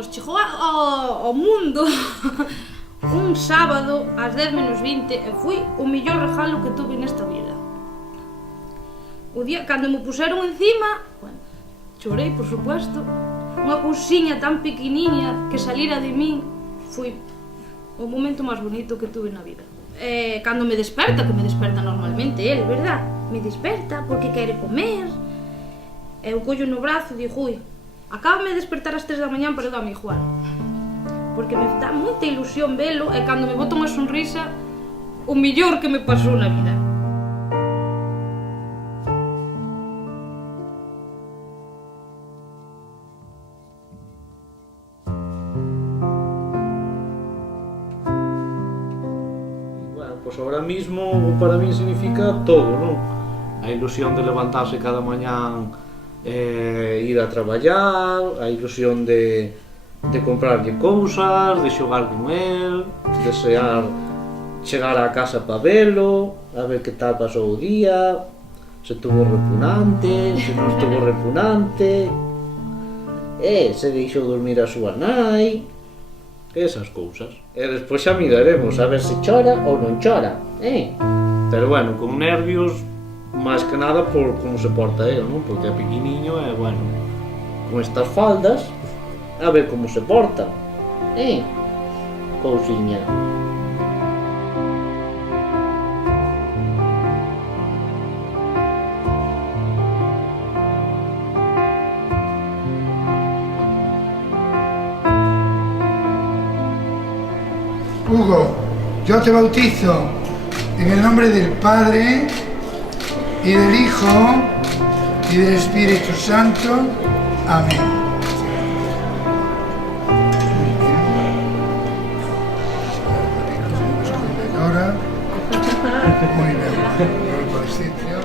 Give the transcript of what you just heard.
Pois chegou ao mundo un sábado ás 10 menos 20 e foi o mellor regalo que tuve nesta vida. O día, cando me puseron encima, bueno, chorei, por supuesto, unha cousiña tan pequeniña que salira de min, foi o momento máis bonito que tuve na vida. Cando me desperta, que me desperta normalmente el, verdad? Me desperta porque quere comer, eu collo no brazo e digo, ui, acábame de despertar ás 3 da mañán, pero dame igual. Porque me dá moita ilusión velo e cando me bota unha sonrisa, o mellor que me pasou na vida. Bueno, pois ahora mismo para mí significa todo, non? A ilusión de levantarse cada mañán, ir a traballar, a ilusión de comprarlle cousas, de xogar con el, desear chegar á casa para velo, a ver que tal pasou o día, se tuvo repugnante, se non estuvo repugnante, se deixou dormir a súa nai, esas cousas. E despois xa miraremos a ver se chora ou non chora, Pero bueno, con nervios, máis que nada por como se porta ele, non? Porque é pequeniño e, bueno, con estas faldas, a ver como se porta, cousiña. Hugo, yo te bautizo en el nombre del Padre, y del Hijo, y del Espíritu Santo. Amén. Muy bien. Ahora, muy bien. Vuelvo al sitio.